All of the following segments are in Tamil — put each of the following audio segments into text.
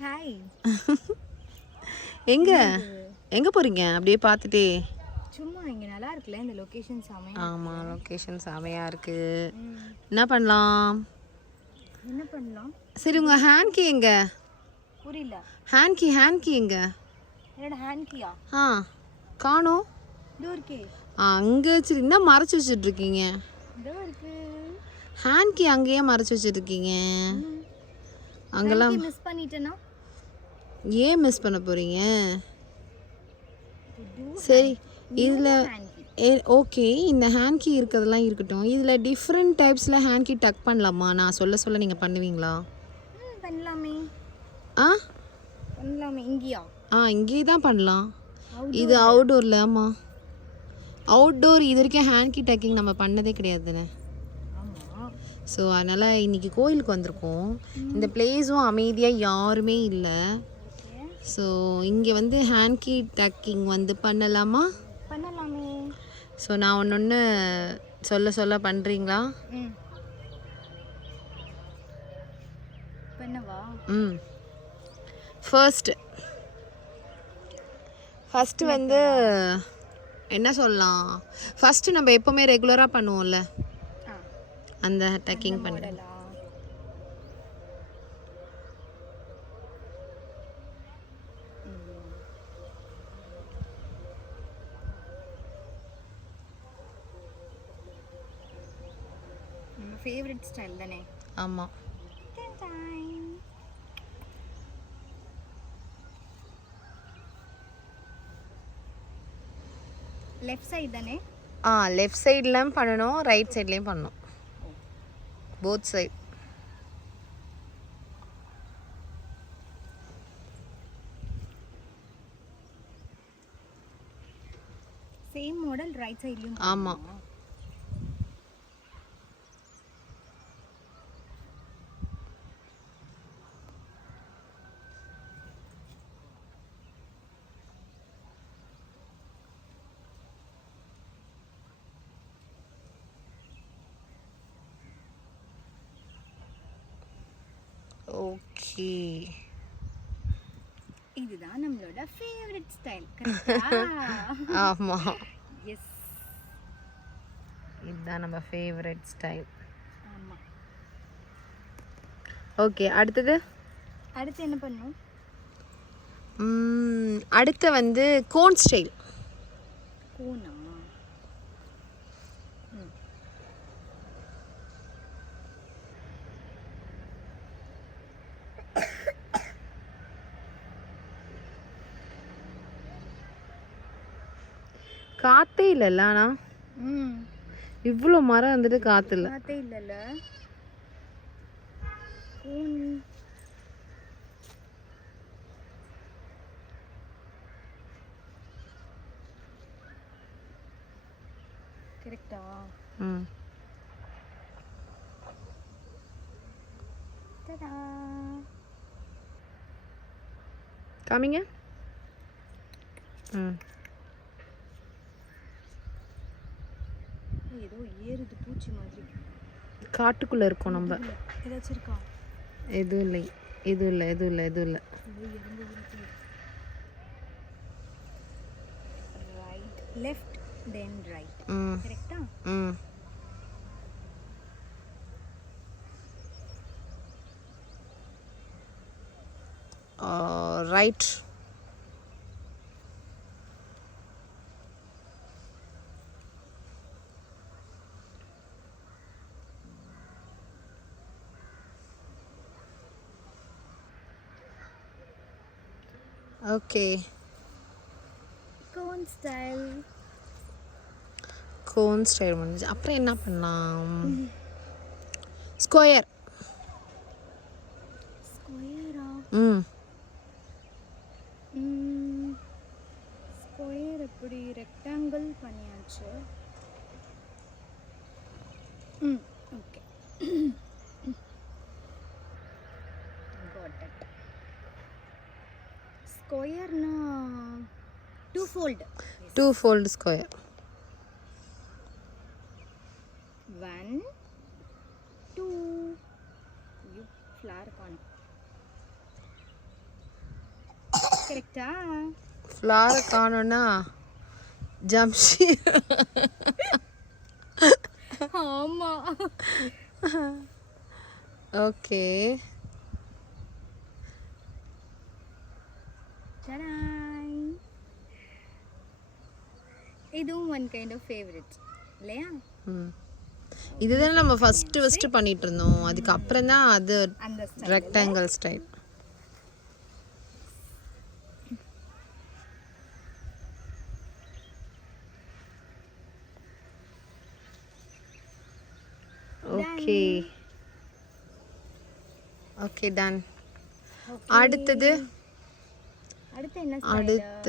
ஹாய். எங்க எங்க போறீங்க? அப்படியே பார்த்துட்டே. சும்மா இங்க நல்லா இருக்குல்ல இந்த லொகேஷன் செமையா. ஆமா, லொகேஷன் செமையா இருக்கு. என்ன பண்ணலாம்? என்ன பண்ணலாம்? சரி, உங்க ஹேண்ட் கீ எங்க? புரியல. ஹேண்ட் கீ எங்க? என்னோட ஹேண்ட் கீயா? காணோம். இதோ இருக்கே. அங்க வச்சிரு. என்ன மறைச்சு வச்சிட்டு இருக்கீங்க? இதோ இருக்கு. ஹேண்ட் கீ அங்கேயே மறைச்சு வச்சிட்டு இருக்கீங்க. அங்கெல்லாம் மிஸ் பண்ணிட்டேனா? ஏன் மிஸ் பண்ண போறீங்க? சரி, இதில் ஓகே, இந்த ஹேண்ட் கீ இருக்கிறதெல்லாம் இருக்கட்டும். இதில் டிஃப்ரெண்ட் டைப்ஸில் ஹேண்ட் கீ டக் பண்ணலாமா? நான் சொல்ல நீங்கள் பண்ணுவீங்களா? பண்ணலாமே. பண்ணலாமே. இங்கேயா? இங்கேயே தான் பண்ணலாம். இது அவுட்டோரில். ஆமாம், அவுட்டோர். இது வரைக்கும் ஹேண்ட் கீ டக்கிங் நம்ம பண்ணதே கிடையாதுண்ணே. ஸோ அதனால் இன்றைக்கி கோயிலுக்கு வந்திருக்கோம். இந்த பிளேஸும் அமைதியாக யாருமே இல்லை. ஸோ இங்கே வந்து ஹேண்ட் கீ டக்கிங் வந்து பண்ணலாமா? பண்ணலாமே. ஸோ நான் ஒன்று சொல்ல பண்ணுறீங்களா? பண்ணவா? ஃபர்ஸ்ட்டு வந்து என்ன சொல்லலாம்? ஃபஸ்ட்டு நம்ம எப்போவுமே ரெகுலராக பண்ணுவோம்ல, அந்த டக்கிங் பண்ண. நம்ம ஃபேவரட் ஸ்டைல் தானே? ஆமாம். லெஃப்ட் சைடு தானே? லெஃப்ட் சைட்லையும் பண்ணணும், ரைட் சைட்லேயும் பண்ணணும். Both side. Same model right சைட்லயும். ஆமாம். ஓகே, இதுதான் நம்மளோட ஃபேவரட் ஸ்டைல். கரெக்ட்டா? ஆமா, எஸ், இதுதான் நம்ம ஃபேவரட் ஸ்டைல். ஆமா. ஓகே, அடுத்து என்ன பண்ணணும்? அடுத்து வந்து கோன் ஸ்டைல். கோனா? காற்றே இல்லைல்ல. ஆனால் இவ்வளோ மரம் வந்துட்டு காற்று இல்லை. காற்றே இல்லைல்ல. கரெக்டா? காமிங்க. ஏதோ ஏறுது பூச்சி மாதிரி. காட்டுக்குள்ளே இருக்கோம் நம்ம. ஏதாச்சும் இருக்கா? எதுவும் இல்லை. Right, left, then right. கரெக்டா? ரைட். ஓகே, கோன் ஸ்டைல் முடிஞ்சு. அப்புறம் என்ன பண்ணலாம்? ஸ்கொயரா? ஸ்கொயர் எப்படி? ரெக்டாங்கிள் பண்ணியாச்சு. Okay, got it. ஸ்கொயர்னா டூ ஃபோல்ட் ஸ்கொயர். 1 2 flower காணும். கரெக்டா? ஃப்ளாரை காணோன்னா ஜம்ஷீர். ஆமா. ஓகே. டடாய். இதுவும் ஒன் கைண்ட் ஆஃப் ஃபேவரட் இல்லையா? இதுதானே நம்ம ஃபஸ்ட்டு பண்ணிட்டு இருந்தோம். அதுக்கப்புறம் தான் அது அந்த rectangle style. Okay okay done. அடுத்தது அடுத்து என்ன அடுத்த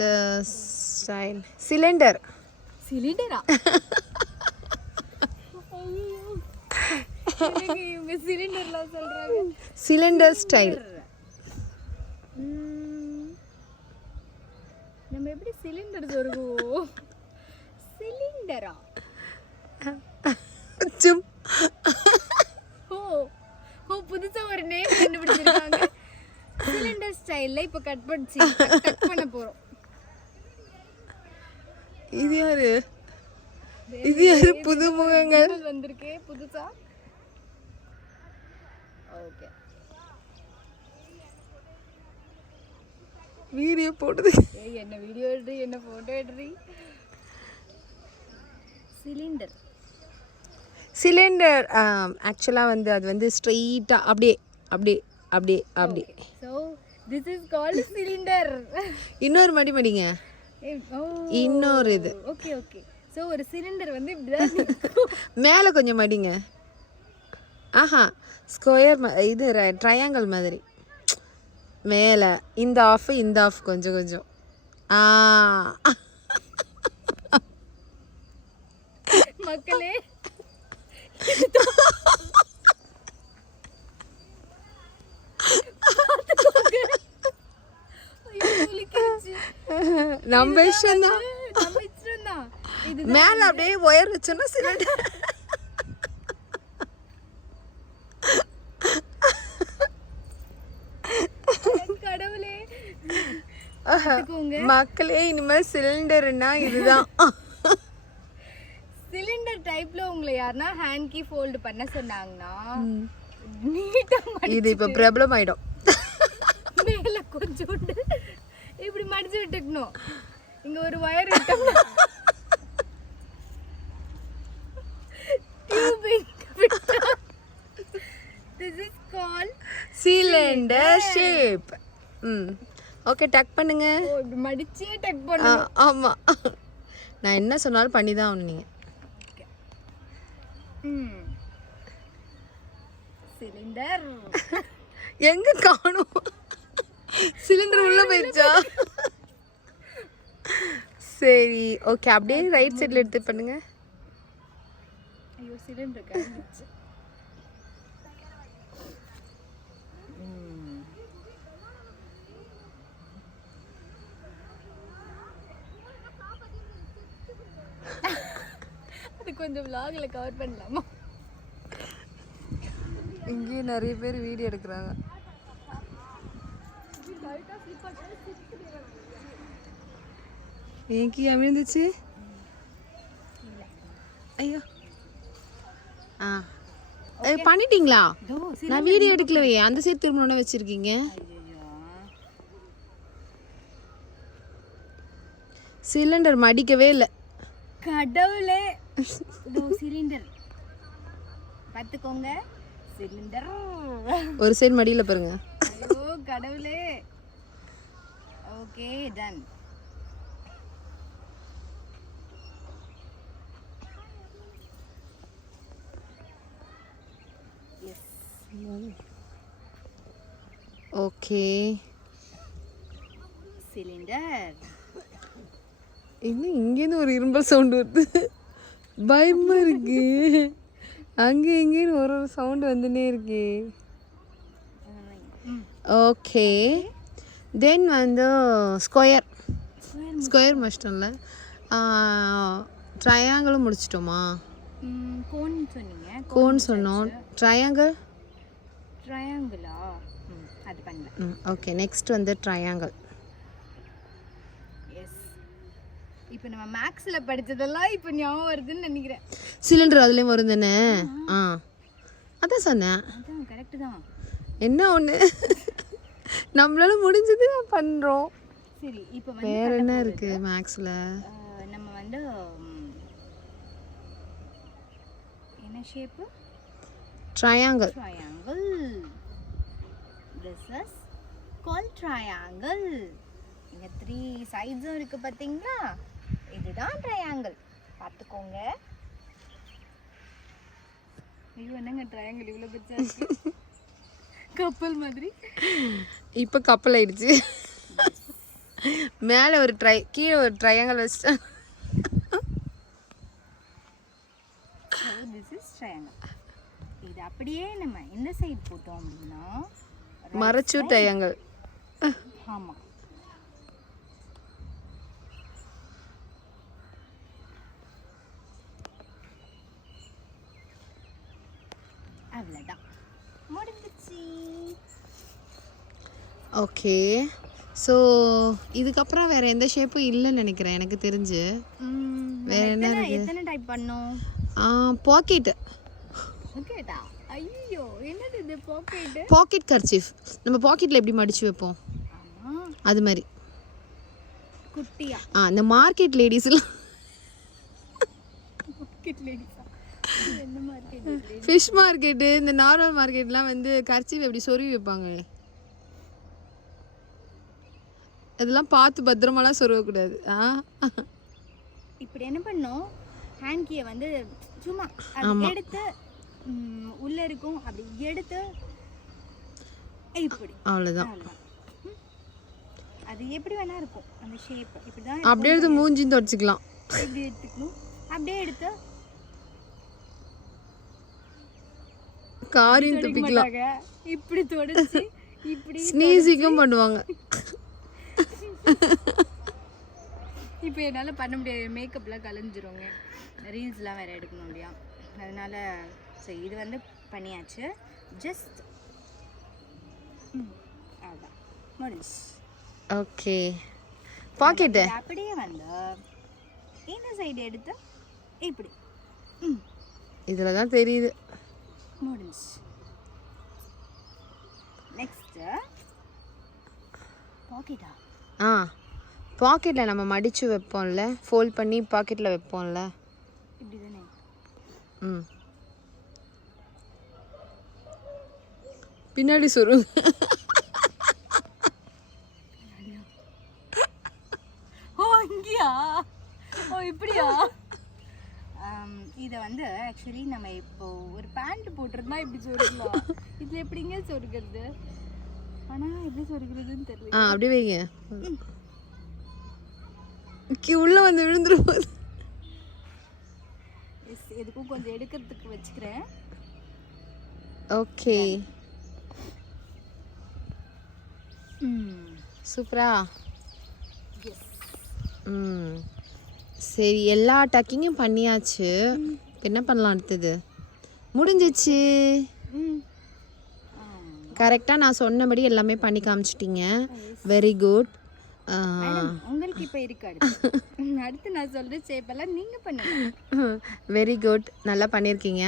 ஸ்டைல் சிலிண்டர். சிலிண்டரா? இவங்க சிலிண்டர்லாம் சொல்றாங்க. Cylinder style. நம்ம எப்படி சிலிண்டர் சொருகுவோம்? சிலிண்டரா? சும். ஓ ஓ புதுசா ஒரு நேம் கண்டுபிடிச்சிருக்காங்க. சிலிண்டர் ஸ்டைல்ல இப்ப கட் பண்ண போறோம். இது யாரு? இது யாரு? புது முகங்கள் வந்திருக்கே புதுசா. ஓகே. வீடியோ போடுது. ஏய் என்ன வீடியோ எடுறீ, என்ன போட்டோ எடுறீ? சிலிண்டர். சிலிண்டர் ஆக்சுவலாக வந்து அது வந்து ஸ்ட்ரெயிட்டாக அப்படியே அப்படியே அப்படியே அப்படியே. So this is called cylinder. இன்னொரு மடிங்க. இன்னொரு இது. Okay okay. ஸோ ஒரு சிலிண்டர் வந்து இப்படிதான் மேலே கொஞ்சம் மடிங்க. ஆஹா ஸ்கொயர் இது ட்ரையாங்கிள் மாதிரி மேலே இந்த ஆஃப் இந்த ஆஃப் கொஞ்சம் கொஞ்சம். மக்களே நம்ம இஷ்டம் தான். மேலே அப்படியே ஒயர் வச்சோன்னா சிலிண்டர். கடவுளே மக்களே இனிமேல் சிலிண்டர்னா இதுதான். சிலிண்டர் டைப்ல உங்களை யாருன்னா ஹேண்ட் கீ ஃபோல்ட் பண்ண சொன்னாங்கன்னா நீட்டா இது இப்ப பிரபலம் ஆயிடும். மேல கொஞ்சோண்டு இப்படி மடிச்சு விட்டுக்கணும். இங்க ஒரு வயர் விட்டோம். டியூபிங் விட்டா. This is called cylinder shape. Okay tuck பண்ணுங்க. ஓ இப்படி மடிச்சே டக் பண்ணணும். ஆமா நான் என்ன சொன்னாலும் பண்ணி தான் ஆகணும் நீங்க. சிலிண்டர் எங்க காணோம்? சிலிண்டர் உள்ள போயிடுச்சா? சரி ஓகே அப்படியே ரைட் சைடுல எடுத்து பண்ணுங்க. ஐயோ சிலிண்டர் காஞ்சிச்சு. அது கொஞ்சம் vlogல கவர் பண்ணலாமா? இங்கே நிறைய பேர் வீடியோ எடுக்கிறாங்க. ஏங்கி அமிழ்ந்துச்சு. ஐயோ பண்ணிட்டீங்களா? நான் வீடியோ எடுக்கலவே. அந்த சைடு திரும்பணும்னு வச்சிருக்கீங்க. சிலிண்டர் மடிக்கவே இல்லை. கடவுளே சிலிண்டர் பார்த்துக்கோங்க. சிலிண்டர் ஒரு சைடு மடியில பாருங்க. ஐயோ கடவுளே. Okay done. Okay cylinder. இன்னும் இங்கேருந்து ஒரு இரும்பல் சவுண்ட் வருது. பயமா இருக்கு. அங்கே இங்கேன்னு ஒரு ஒரு சவுண்ட் வந்துனே இருக்கு. ஓகே தென் வந்து ஸ்கொயர். ஸ்கொயர் முடிச்சிட்டோம்ல. ட்ரையாங்கிளும் முடிச்சிட்டோமா? கோன் சொன்னீங்க. கோன் சொன்னோம். ட்ரையாங்கிள். ட்ரையாங்கிளா? அது பண்ணல. ஓகே நெக்ஸ்ட் வந்து ட்ரையாங்கிள். இப்போ நம்ம மேக்ஸ்ல படிச்சதெல்லாம் இப்போ ஞாபகம் வருதுன்னு நினைக்கிறேன். சிலிண்டர் அதுலேயும் வரும் தானே? ஆ அதான் சொன்னேன். அதான் கரெக்ட் தான். என்ன ஒன்று நம்மளால முடிஞ்சது பண்ணுறோம். சரி இப்போ வந்து வேற என்ன இருக்கு மேக்ஸில்? நம்ம வந்து என்ன shape? Triangle. Triangle. This is called triangle. இங்க 3 சைட்ஸும் இருக்கு பாத்தீங்களா? இதுதான் ட்ரையாங்கிள். பாத்துக்கோங்க. ஐயோ என்னங்க ட்ரையாங்கிள் இவ்வளவு பெருசா இருக்கு. கப்பல் மாதிரி. இப்போ கப்பல் ஆயிடுச்சு. மேலே ஒரு கீழே ஒரு ட்ரையாங்கிள் வச்சுட்டா. So this is triangle. இது அப்படியே நம்ம இந்த சைடு போட்டோம் அப்படின்னா மறைச்சு ட்ரையாங்கிள். ஆமா. அவ்வளவுதான் முடிஞ்சிச்சு. ஓகே ஸோ இதுக்கப்புறம் வேற எந்த ஷேப்பும் இல்லைன்னு நினைக்கிறேன் எனக்கு தெரிஞ்சு. வேற என்ன இருக்கு? எத்தனை டைப் பண்ணோம்? பாக்கெட். பாக்கெட்டா? ஐயோ என்னது இது பாக்கெட்? Packet kerchief. நம்ம பாக்கெட்ல எப்படி மடிச்சு வைப்போம் அது மாதிரி. குட்டியா? இந்த மார்க்கெட் லேடிஸ்லாம். மார்க்கெட் லேடிஸா? என்ன மார்க்கெட்? ஃபிஷ் மார்க்கெட், இந்த நார்மல் மார்க்கெட்லாம் வந்து கர்ச்சீஃப் எப்படி சொருவி வைப்பாங்க. அதெல்லாம் பார்த்து பத்திரமாலாம் சொருவக்கூடாது. இப்படி என்ன பண்ணோம், ஹேண்ட் கீயை வந்து சும்மா எடுத்து உள்ள இருக்கும் அப்படி எடுத்து இப்படி அவ்வளோதான். அது எப்படி வேணா இருக்கும் அந்த ஷேப். இப்படிதான் அப்படியே எடுத்து மூஞ்சின்னு தொடச்சிக்கலாம். இப்படி எடுத்துக்கணும். அப்படியே எடுத்து காரியம் துப்பிக்கலாம். இப்படி தொடச்சி இப்படி ஸ்னீசிங்கும் பண்ணுவாங்க. இப்போ என்னால் பண்ண முடியாது, மேக்கப்லாம் கலைஞ்சிருங்க, ரீல்ஸ்லாம் வேறு எடுக்கணும் இல்லையா, அதனால் சரி இது வந்து பண்ணியாச்சு. ஜஸ்ட் அவ்வளோதான் முடிஞ்சு. ஓகே பாக்கெட்டு அப்படியே வந்து இந்த சைடு எடுத்து இப்படி இதில் தான் தெரியுது. முடிஞ்சு. நெக்ஸ்ட்டு பாக்கெட்டா? பாக்கெட்டில் நம்ம மடித்து வைப்போம்ல, ஃபோல்ட் பண்ணி பாக்கெட்டில் வைப்போம்ல, இப்படி தானே? பின்னாடி சொருங்க. ஓ இங்கேயா? ஓ இப்படியா? இதை வந்து ஆக்சுவலி நம்ம இப்போ ஒரு பேண்ட் போட்டிருந்தா இப்படி சொருக்கலாம். இதில் எப்படிங்க சொருகிறது? ஆனால் எப்படி சொருகிறதுன்னு தெரியல. அப்படியே வைங்க. உள்ள வந்து விழுந்துரும் போது. எதுக்கும் கொஞ்சம் எடுக்கிறதுக்கு வச்சுக்கிறேன். ஓகே சூப்பரா. சரி எல்லா டக்கிங்கும் பண்ணியாச்சு. என்ன பண்ணலாம் அடுத்தது? முடிஞ்சிச்சு. கரெக்டாக நான் சொன்னபடி எல்லாமே பண்ணி காமிச்சிட்டிங்க. Very good. உங்களுக்கு இப்போ இருக்கு அடுத்து நான் சொல்கிற ஷேப்பெல்லாம் நீங்கள் பண்ணுங்க. வெரி குட், நல்லா பண்ணியிருக்கீங்க.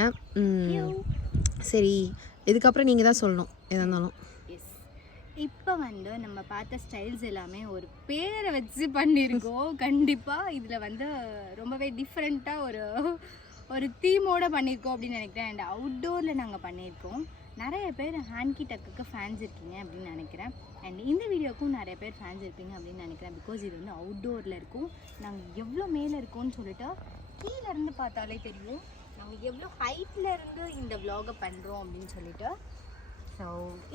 சரி இதுக்கப்புறம் நீங்கள் தான் சொல்லணும் எதாக இருந்தாலும். இப்போ வந்து நம்ம பார்த்த ஸ்டைல்ஸ் எல்லாமே ஒரு பேரை வச்சு பண்ணியிருக்கோம். கண்டிப்பாக இதில் வந்து ரொம்பவே டிஃப்ரெண்ட்டாக ஒரு தீமோடு பண்ணியிருக்கோம் அப்படின்னு நினைக்கிறேன். அண்ட் அவுட்டோரில் நாங்கள் பண்ணியிருக்கோம். நிறைய பேர் ஹேண்ட்கி டக்குக்கு ஃபேன்ஸ் இருக்கீங்க அப்படின்னு நினைக்கிறேன். அண்ட் இந்த வீடியோக்கும் நிறைய பேர் ஃபேன்ஸ் இருப்பீங்க அப்படின்னு நினைக்கிறேன். பிகாஸ் இது வந்து அவுட்டோரில் இருக்கும். நாங்கள் எவ்வளோ மேலே இருக்கோம்னு சொல்லிட்டு கீழேருந்து பார்த்தாலே தெரியும் நாங்கள் எவ்வளோ ஹைட்டில் இருந்து இந்த விலாகை பண்ணுறோம் அப்படின்னு சொல்லிட்டு. ஸோ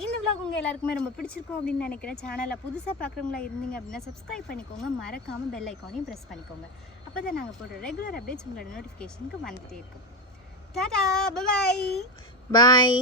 இந்த விலாக் உங்கள் எல்லாருக்குமே ரொம்ப பிடிச்சிருக்கும் அப்படின்னு நினைக்கிறேன். சேனலில் புதுசாக பார்க்குறவங்களா இருந்தீங்க அப்படின்னா சப்ஸ்கிரைப் பண்ணிக்கோங்க. மறக்காமல் பெல் ஐக்கானையும் ப்ரெஸ் பண்ணிக்கோங்க. அப்போ தான் நாங்கள் போடுற ரெகுலர் அப்டேட்ஸ் உங்களோட நோட்டிஃபிகேஷனுக்கு வந்துகிட்டே இருக்கும். டாடா, பாய் பாய்.